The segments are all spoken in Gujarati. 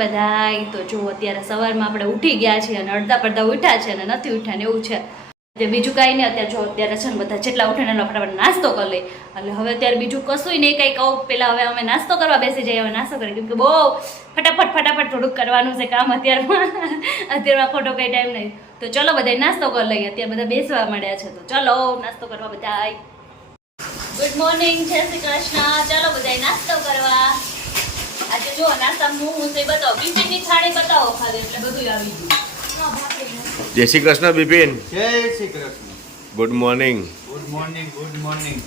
છો તો જુઓ અત્યારે સવારમાં આપણે ઉઠી ગયા છીએ અને અડધા પડધા ઉઠ્યા છે અને નથી ઉઠ્યા ને એવું છે. જે બીજું કાંઈ નહીં, અત્યારે જો અત્યારે છે ને બધા જેટલા ઉઠે ને ફટાફટ નાસ્તો કરી લે. એટલે હવે અત્યારે બીજું કશું નહીં કંઈ કહું પહેલાં હવે અમે નાસ્તો કરવા બેસી જઈએ, હવે નાસ્તો કરીએ. કેમ કે બહુ ફટાફટ ફટાફટ થોડુંક કરવાનું છે કામ અત્યારમાં. અત્યારમાં ખોટો કંઈ ટાઈમ નહીં. તો ચલો બધા નાસ્તો કરી લઈએ. અત્યારે બધા બેસવા મળ્યા છે. તો ચલો નાસ્તો કરવા બધા ગુડ મોર્નિંગ જય શ્રી કૃષ્ણ. ચાલો બધા નાસ્તો કરવા. આજે જો નાસ્તા હું હું તે બતાવો. બિપિનની થાળી બતાવો ખાલી એટલે બધું આવી ગયું. જય શ્રી કૃષ્ણ બિપિન. જય Shri Krishna. Good morning good morning good morning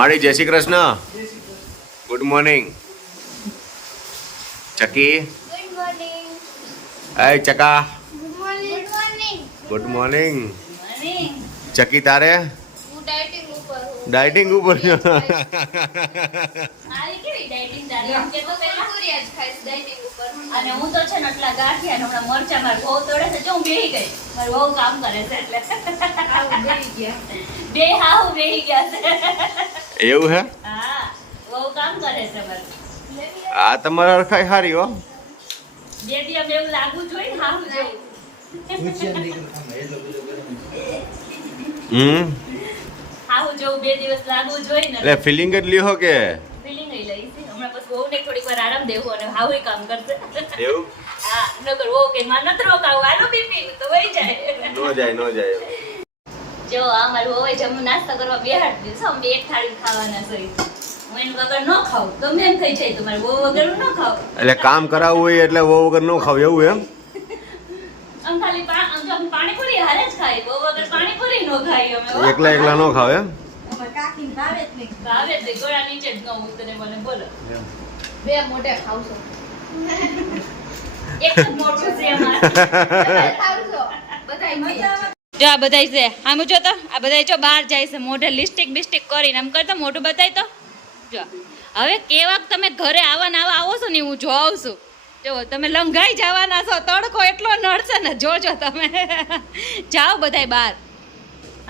મારી જય શ્રી કૃષ્ણ. ગુડ મોર્નિંગ ચકી? ગુડ મોર્નિંગ ચકા. ગુડ મોર્નિંગ ગુડ મોર્નિંગ ચકી તારે? હું ડાયટિંગ ડાયટિંગ ઉપર છો અને હું તો છે ને એટલા ગાંઠિયા ને હમણાં મરચા માર બહુ તોડે છે. જો હું બેહી ગઈ. મારું બહુ કામ કરે છે એટલે. બે હા હું બેહી ગયા છે. એવું હે? હા બહુ કામ કરે છે મારું. આ તમારે હરખાઈ હારી હો. બે એવું જોઈએ ને હારું જેવું હમ. હારું જેવું બે દિવસ લાગવું જોઈએ ને એટલે ફિલિંગ જ લ્યો કે. ફિલિંગ લઈ લઈ છે હમણાં પછી બહુ ને થોડીક વાર આરામ દેવો અને હાવું કામ કરશે. એવું? હા નકર ઓ કે માં નથી કાવ આલો બીપી તો વઈ જાય. નો જાય નો જાય જો આ મારું હવે જમવું નાસ્તો કરવા બેહાડ દીધું. અમે એક થાળી ખાવાના છે? હું વગર ન ખાઉં. ગમે એમ થઈ જાય તમારે મારે બહુ વગર ન ખાવ. એટલે કામ કરાવવું હોય એટલે વહુ વગર ન ખાવ એવું એમ? આમ ખાલી આમ તો પાણીપુરી હારે જ ખાય. વગર પાણીપુરી ન ખાઈ અમે. એકલા એકલા ન ખાવ એમ? ભાવે જ નહીં, ગળા નીચે જ ન ઉતરે મને બોલો. બે મોઢે ખાવશો. એક જ મોઢું છે અમારે. ખાવશો? બધાય જો આ બધાય છે. આમ જો તો આ બધાય જો બહાર જાય છે મોઢે લિસ્ટિક બિસ્ટિક કરીને. આમ કરતો મોઢું બતાય તો. જો. હવે કેવાક તમે ઘરે આવા ને આવા આવો છો ને હું જોઉં છું. જો તમે લંઘાઈ જવાના છો તડકો એટલો નડશે ને જોજો તમે. જાઓ બધાય બહાર.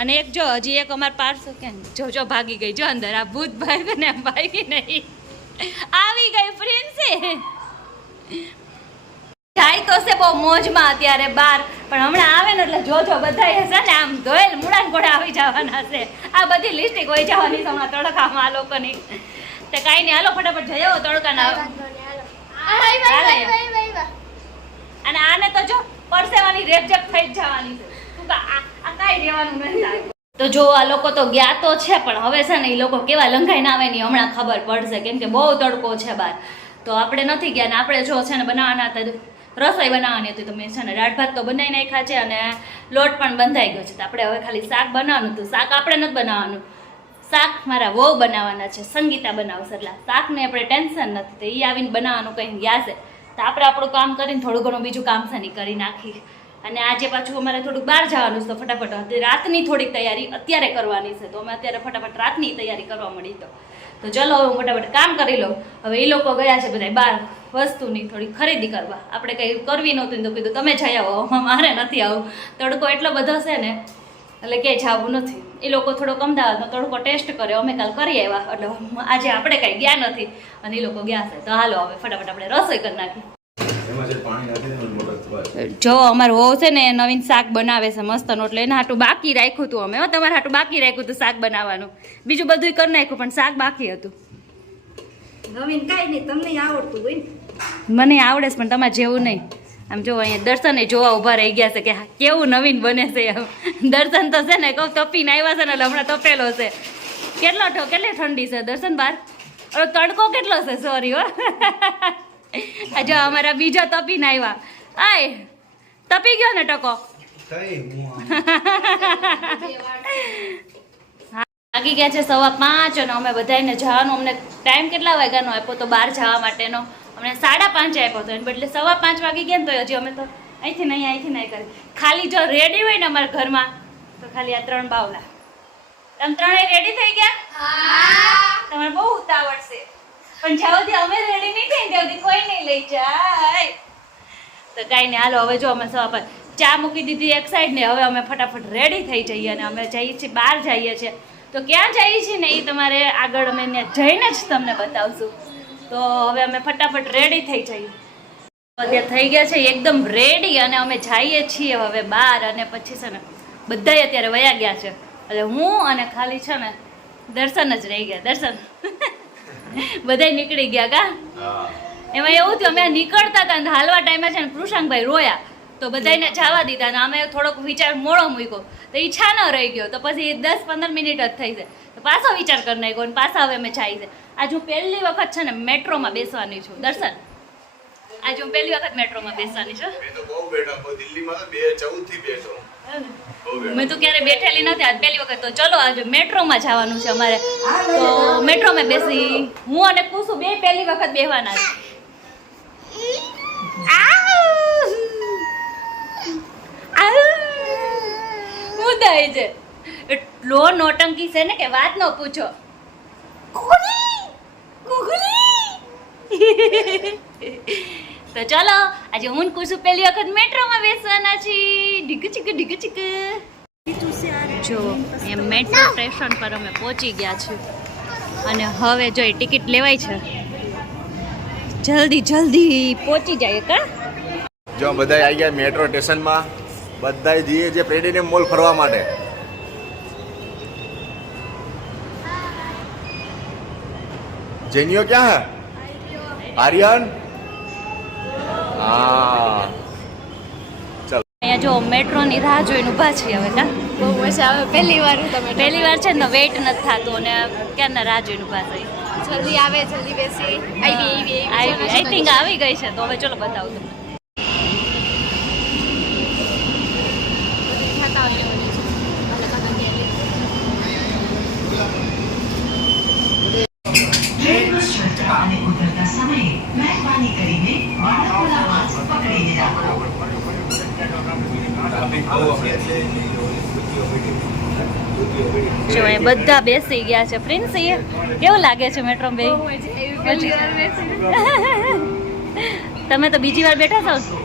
અને એક જો હજી એક અમાર પારસો કે જો જો ભાગી ગઈ. જો અંદર આ ભૂત ભાઈ ને ભાગી નહીં. આવી ગઈ પ્રિન્સે જાય તો છે બહુ મોજમાં અત્યારે બાર પણ હમણાં આવે ને એટલે જોજો બધા છે ને આમ ધોયેલ મૂળાન ઘોડા આવી જવાના છે. આ બધી લિસ્ટિક હોય જવાની છે હમણાં તડકામાં આ લોકોની. તે કાંઈ નહીં હાલો ફટાફટ જઈ આવો તડકાના અને આને તો જો પરસેવાની રેપઝેપ થઈ જ જવાની છે. તું જો આ લોકો તો ગયા તો છે, પણ હવે છે ને એ લોકો કેવા લંઘાઈને આવે ને હમણાં ખબર પડશે, કેમ કે બહુ તડકો છે બહાર. તો આપણે નથી ગયા ને આપણે જો છે ને બનાવવાના હતા રસોઈ બનાવવાની હતી, તો મેં છે ને દાળ ભાત તો બનાવી નાખ્યા છે અને લોટ પણ બંધાઈ ગયો છે. તો આપણે હવે ખાલી શાક બનાવવાનું હતું. શાક આપણે નથી બનાવવાનું. શાક મારા વહુ બનાવવાના છે, સંગીતા બનાવશે. એટલે શાકને આપણે ટેન્શન નથી. તો એ આવીને બનાવવાનું કંઈ ગયા છે. તો આપણે આપણું કામ કરીને થોડું ઘણું બીજું કામ છે ને કરી નાખી અને આજે પાછું અમારે થોડુંક બહાર જવાનું છે તો ફટાફટ. રાતની થોડીક તૈયારી અત્યારે કરવાની છે તો અમે અત્યારે ફટાફટ રાતની તૈયારી કરવા મળી તો. તો ચલો હવે હું ફટાફટ કામ કરી લઉં. હવે એ લોકો ગયા છે બધા બહાર વસ્તુની થોડી ખરીદી કરવા. આપણે કંઈ કરવી નહોતું તો કીધું તમે જઈ આવો મારે નથી આવું. તડકો એટલો બધો છે ને, એટલે કે જવું નથી. એ લોકો થોડોક અમદાવાદનો તડકો ટેસ્ટ કર્યો, અમે કાલ કરી આવ્યા. એટલે આજે આપણે કાંઈ ગયા નથી. અને એ લોકો ગયા છે. તો હાલો હવે ફટાફટ આપણે રસોઈ કરી નાખી જો અમાર વહુ છે ને નવીન શાક બનાવે છે મસ્ત એટલે એના હાટું બાકી રાખ્યું હતું અમે હો તમારે હાટું બાકી રાખ્યું હતું શાક બનાવવાનું. બીજું બધું કરી નાખ્યું પણ શાક બાકી હતું. નવીન કાંઈ નહીં તમને આવડતું હોય મને આવડે છે પણ તમારે જેવું નહીં. આમ જો અહીંયા દર્શને જોવા ઊભા રહી ગયા છે કે કેવું નવીન બને છે દર્શન તો છે ને કહું તપીને આવ્યા છે ને એટલે હમણાં તપેલો છે. કેટલો કેટલી ઠંડી છે દર્શન બાર? તડકો કેટલો છે સોરી હો. આ જો અમારા બીજા તપીને આવ્યા. આય. તપી ગયો ને ટકો? લાગી ગયા છે સવા પાંચ અને અમે બધાને જવાનું અમને ટાઈમ કેટલા વાગ્યાનો આપ્યો તો બહાર જવા માટેનો? અમને સાડા પાંચે આપ્યો હતો એને બદલે સવા પાંચ વાગી ગયા ને તો હજી અમે તો અહીંથી નહીં અહીંથી નહીં કરી. ખાલી જો રેડી હોય ને અમારા ઘરમાં તો ખાલી આ ત્રણ બાવલા. તમે ત્રણેય રેડી થઈ ગયા? તમારે બહુ ઉતાવળ છે. પણ જ્યાં સુધી અમે રેડી નહીં થઈ ત્યાં સુધી કોઈ નહીં લઈ જાય. તો કાંઈ નહીં, હાલો, હવે જો અમે સવા ચા મૂકી દીધી એક સાઈડ ને, હવે અમે ફટાફટ રેડી થઈ જઈએ અને અમે જઈએ છીએ, બહાર જઈએ છીએ. તો ક્યાં જઈએ છીએ ને એ તમારે આગળ અમે જઈને જ તમને બતાવશું. તો હવે અમે ફટાફટ રેડી થઈ જઈએ. અત્યારે થઈ ગયા છે એકદમ રેડી અને અમે જઈએ છીએ હવે બહાર અને પછી છે ને બધા અત્યારે વયા ગયા છે. એટલે હું અને ખાલી છે ને, દર્શન જ રહી ગયા, દર્શન. બધાય નીકળી ગયા કા? એમાં એવું થયું અમે નીકળતા હતા ને હાલવા ટાઈમે છે ને કૃષાંકભાઈ રોયા. તો બધાને જવા દીધા ને અમે થોડોક વિચાર મોડો મૂક્યો. તો ઈચ્છા ન રહી ગયો. તો પછી દસ પંદર મિનિટ જ થઈ જાય. તો પાછો વિચાર કરી નાખ્યો અને પાછા હવે અમે જાય છે. આજ હું પહેલી વખત છે ને મેટ્રોમાં બેસવાની છું. દર્શન? આજ હું પહેલી વખત મેટ્રોમાં બેસવાની છું. મેં તો બહુ બેઠા. દિલ્હીમાં બે ચૌદથી બેઠો મેં તો ક્યારે બેઠેલી નથી. આજ પહેલી વખત. તો ચલો આજે મેટ્રોમાં જવાનું છે અમારે. તો મેટ્રોમાં બેસી હું અને કુસુ બે પહેલી વખત બેહવાના છે. હું થાય છે એટલો નોટંકી છે ને કે વાત ન પૂછો! તો ચાલો, આજે હું કુસુ પહેલી વખત મેટ્રોમાં બેસવાના છીએ. ઢીક ચીક ઢીક ચીક. જો એ મેટ્રો સ્ટેશન પર અમે પહોંચી ગયા છીએ. અને હવે જો એ ટિકિટ લેવાય છે જલ્દી જલ્દી પહોંચી જાય કા જો બધા આવી ગયા મેટ્રો સ્ટેશનમાં બધા જઈએ છે પ્લેટિનિયમ મોલ ફરવા માટે. જેનિયો ક્યાં હે? આર્યન? હા. અહીંયા જો મેટ્રોની રાહ જોઈને ઊભા છીએ હવે કા બહુ મજા આવે. પહેલી વાર તમે પહેલી વાર છે ને વેઇટ નથી થતું અને ક્યારના રાહ જોઈને ઊભા થઈ જલ્દી આવે જલ્દી બેસી. આવી આવી આઈ થિંક આવી ગઈ છે તો હવે ચલો બતાવું તમને. અને ઉતરતા સમયે મહેરબાની કરીને બાળકોના હાથ પકડીને રાખો જો એ બધા બેસી ગયા છે. પ્રિન્સી કેવું લાગે છે મેટ્રો બે તમે તો બીજી વાર બેઠા છો?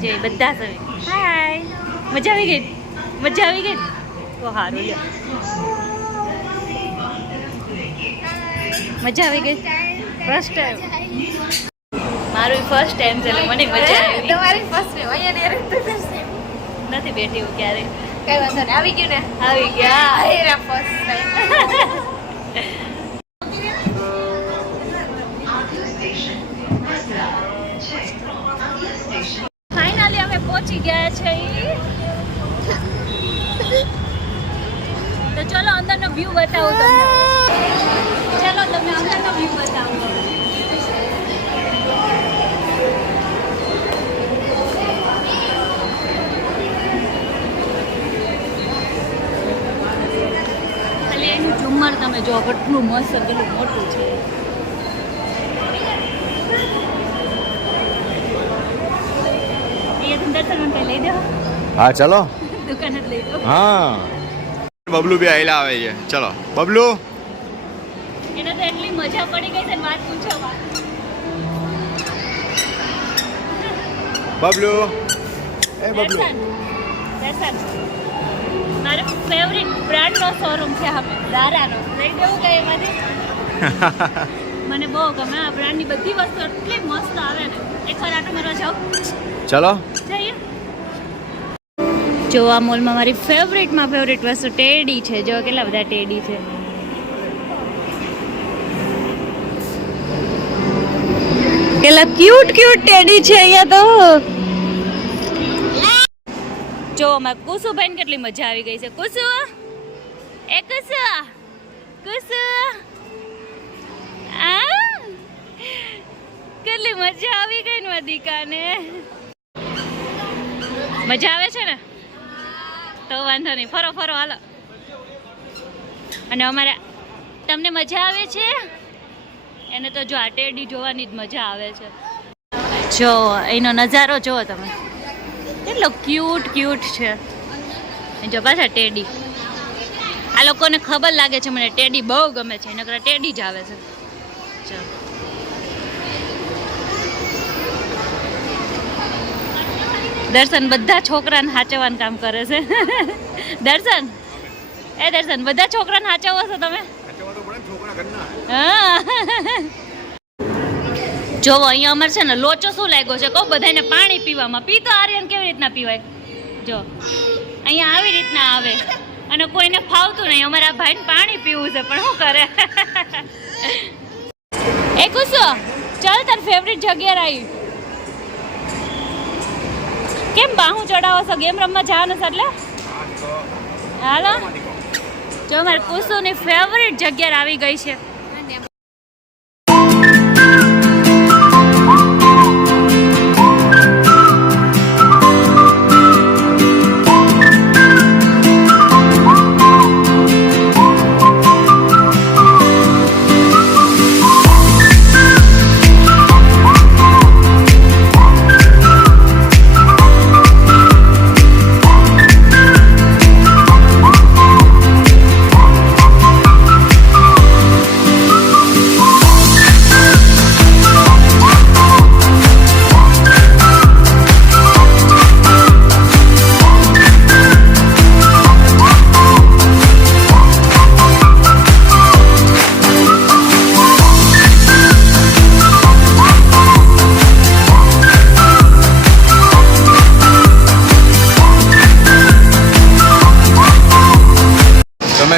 જે બધા સવે હાય મજા આવી ગઈ? મજા આવી ગઈ? તો સારું લ્યો. મજા આવી ગઈ? ફર્સ્ટ ટાઈમ મારું ફર્સ્ટ ટાઈમ છે મને મજા આવી તમારી ફર્સ્ટ ને અહીંયા નથી બેઠી હું ક્યારે કઈ વાંધો ને આવી ગયું ને? આવી ગયા. એરા ફર્સ્ટ ટાઈમ ફાઇનલી અમે પહોંચી ગયા છે તો ચલો અંદરનો વ્યૂ બતાવો તમને. ચલો, તમે અંદરનો વ્યૂ બતાવો. એનું ઝુમ્મર તમે જો કેટલું મસ્ત કેટલું મોટું છે. દર્શન લઈ દો હા ચલો. હા. બબલુ બી આયલા આવે છે. ચલો. બબલુ? એને તો એટલી મજા પડી ગઈ છે વાત પૂછો બબલુ? એ બબલુ. દર્શન. દર્શન. મારો ફેવરિટ બ્રાન્ડનો શોરૂમ છે હવે ઝારાનો. લઈ દેવું કે એમાંથી? મને બહુ ગમે આ બ્રાન્ડની બધી વસ્તુ એટલી મસ્ત આવે ને. એકવાર આટો મારવા જાઓ. ચલો. જઈએ. જો આ મોલમાં મારી ફેવરિટમાં ફેવરિટ વસ્તુ ટેડી છે. જો કેટલા બધા ટેડી છે. કેટલા ક્યુટ ક્યુટ ટેડી છે અહીંયા તો. જો અમારે કુસુભાઈ ને કેટલી મજા આવી ગઈ છે. કુસુ, એ કુસુ કુસુ કેટલી મજા આવી ગઈ ને વધિકાને મજા આવે છે ને? તો વાંધો નહીં. ફરો ફરો, હાલો. અને અમારે તમને મજા આવે છે? એને તો જો આ ટેડી જોવાની જ મજા આવે છે. જો, એનો નજારો જુઓ તમે. કેટલો ક્યુટ ક્યુટ છે. જો પાછા ટેડી. આ લોકોને ખબર લાગે છે મને ટેડી બહુ ગમે છે એના નકર ટેડી જ આવે છે. ચલો. દર્શન બધા છોકરાને સાચવવાનું કામ કરે છે. દર્શન? એ દર્શન બધા છોકરાને સાચવો છો તમે? હા. જોવો, અહીંયા અમારે છે ને લોચો શું લાગ્યો છે? કહું, બધાને પાણી પીવામાં. પીતો આર્યન કેવી રીતના પીવાય? જો, અહીંયા આવી રીતના આવે. અને કોઈને ફાવતું નહીં. અમારા ભાઈને પાણી પીવું છે, પણ શું કરે? એ કુસો, ચાલ તાર ફેવરિટ જગ્યા આવી કેમ બાહું ચડાવો છો? ગેમ રમવા જવાનું છે એટલે? હાલો. જો, મારે કુસુની ફેવરિટ જગ્યા આવી ગઈ છે.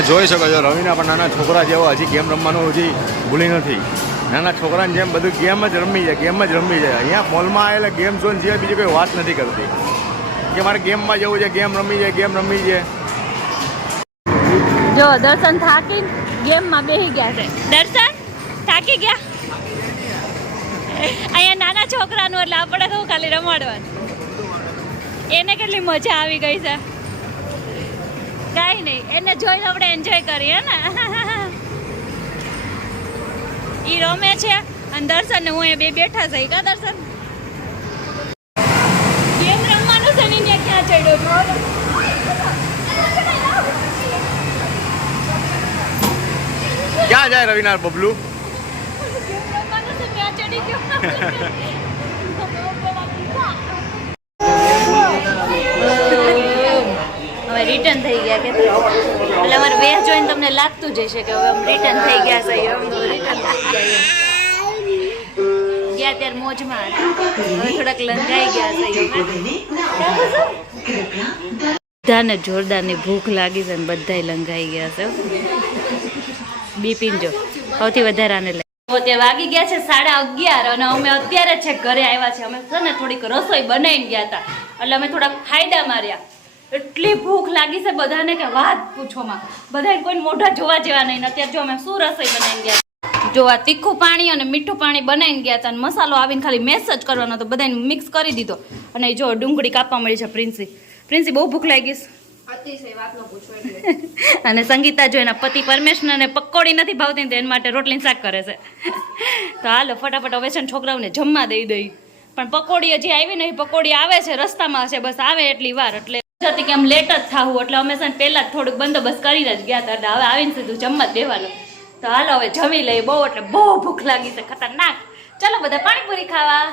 જોઈ શકો છો, રવિના પણ નાના છોકરા જેવો હજી ગેમ રમવાનું હજી ભૂલી નથી. નાના છોકરાની જેમ બધું ગેમ જ રમી જાય ગેમ જ રમી જાય. અહીંયા મોલમાં આવેલા ગેમ ઝોન સિવાય બીજી કોઈ વાત નથી કરતી. કે મારે ગેમમાં જવું છે ગેમ રમી જાય ગેમ રમી છે જો, દર્શન થાકી ગેમમાં બેસી ગયા છે. દર્શન, થાકી ગયા? અહીંયા નાના છોકરાનું એટલે આપણે તો ખાલી રમાડવાનું? એને કેટલી મજા આવી ગઈ છે. કાંઈ નહીં. એને જોઈને આપણે એન્જોય કરીએ ને? ઈ રમે છે. અને દર્શન ને હું એ બે બેઠા છે. કા દર્શન? ગેમ રમવાનું છે ને ક્યાં ચડ્યો? ક્યાં જાય રવિના બબલુ? હવે રિટર્ન થઈ ગયા કે એટલે અમારે વેહ જોઈને તમને લાગતું જ હશે કે હવે આમ રિટર્ન થઈ ગયા છે ગયા ત્યારે મોજમાં હવે થોડાક લંઘાઈ ગયા છે બધાને જોરદારની ભૂખ લાગી છે ને બધા લંઘાઈ ગયા છે બિપિન જો સૌથી વધારે આને પોતે વાગી ગયા છે સાડા અગિયાર અને અમે અત્યારે છે ઘરે આવ્યા છે. અમે છે ને થોડીક રસોઈ બનાવીને ગયા હતા. એટલે અમે થોડાક ફાયદા માર્યા. એટલી ભૂખ લાગી છે બધાને કે વાત પૂછોમાં બધા કોઈ મોઢા જોવા જેવા નહીં અત્યારે જો અમે શું રસોઈ બનાવી ગયા જોવા જો આ તીખું પાણી અને મીઠું પાણી બનાવીને ગયા હતા અને મસાલો આવીને ખાલી મેસ જ કરવાનો હતો બધાને મિક્સ કરી દીધો. અને જો ડુંગળી કાપવા મળી છે પ્રિન્સી. પ્રિન્સી બહુ ભૂખ લાગી છે. અને સંગીતા જો એના પતિ પરમેશ્વરને પકોડી નથી ભાવતી તો એના માટે રોટલી શાક કરે છે. તો હાલો ફટાફટ હવે છે છોકરાઓને જમવા દઈ દઈ. પણ પકોડી હજી આવી નહીં પકોડી આવે છે રસ્તામાં છે બસ આવે એટલી વાર એટલે હતી કે આમ લેટ જ થાવું એટલે અમે છે પહેલા જ થોડુંક બંદોબસ્ત કરીને જ ગયા હતા હવે આવીને સીધું જમવા દેવાનું. તો હાલો, હવે જમી લઈએ બહુ, એટલે બહુ ભૂખ લાગી છે, ખતરનાક. ચલો, બધા પાણીપુરી ખાવા.